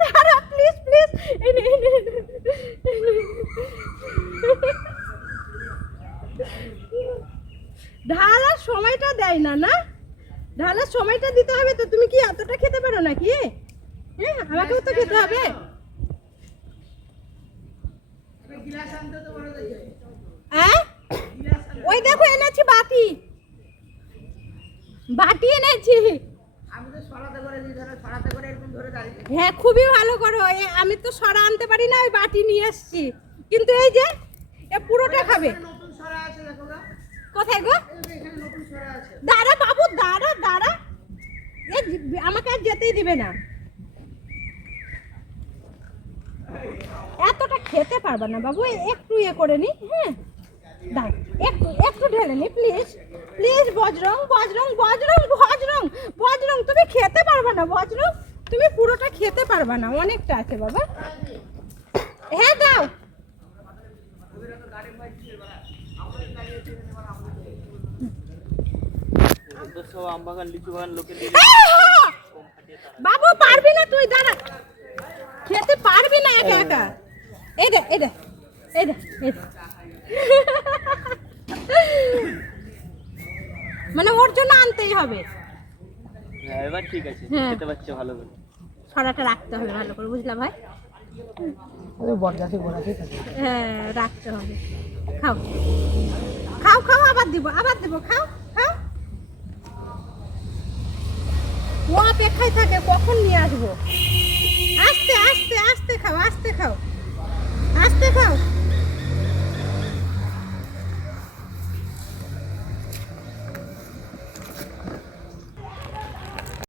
দাঁড়া please please. ঢালার সময়টা দেয় না, না ঢালার সময়টা দিতে হবে তো। তুমি কি এতটা খেতে পারো নাকি? হ্যাঁ, আমাকেও তো খেতে হবে। ওই দেখো এনেছি বাটি, বাটি এনেছি। হ্যাঁ খুবই ভালো করো। আমি তো সরা আনতে পারি না, ওই বাটি নিয়ে এসছি। কিন্তু এই যে এ পুরোটা খাবে। কোথায় গো? দাঁড়া বাবু, দাঁড়া দাঁড়া, আমাকে আর যেতেই দিবে না। এতটা খেতে পারবা না বাবু, একটু ইয়ে করে নি। হ্যাঁ দাঁড়া, একটু একটু ঢেলে নি প্লিজ প্লিজ। বজরং বজরং বজরং বজরং বজরং, তুমি খেতে পারবা না বজরং, তুমি পুরোটা খেতে পারবা না, অনেকটা আছে বাবা। হ্যাঁ দাও। বাবু পারবি না তুই, দাঁড়া, খেতে পারবি না একা একা। এই দে এই দে এই দে এই দে। মানে ওর জন্য আনতেই হবে। হ্যাঁ এবার ঠিক আছে, খেতে পাচ্ছে ভালো করে। ছড়াটা রাখতে হবে ভালো করে, বুঝলা ভাই? হ্যাঁ রাখতে হবে। খাও খাও খাও, আবার দিব আবার দিব, খাও খাও। ও অপেক্ষায় থাকে কখন নিয়ে আসবো। আস্তে আস্তে আস্তে খাও, আস্তে খাও, আস্তে খাও।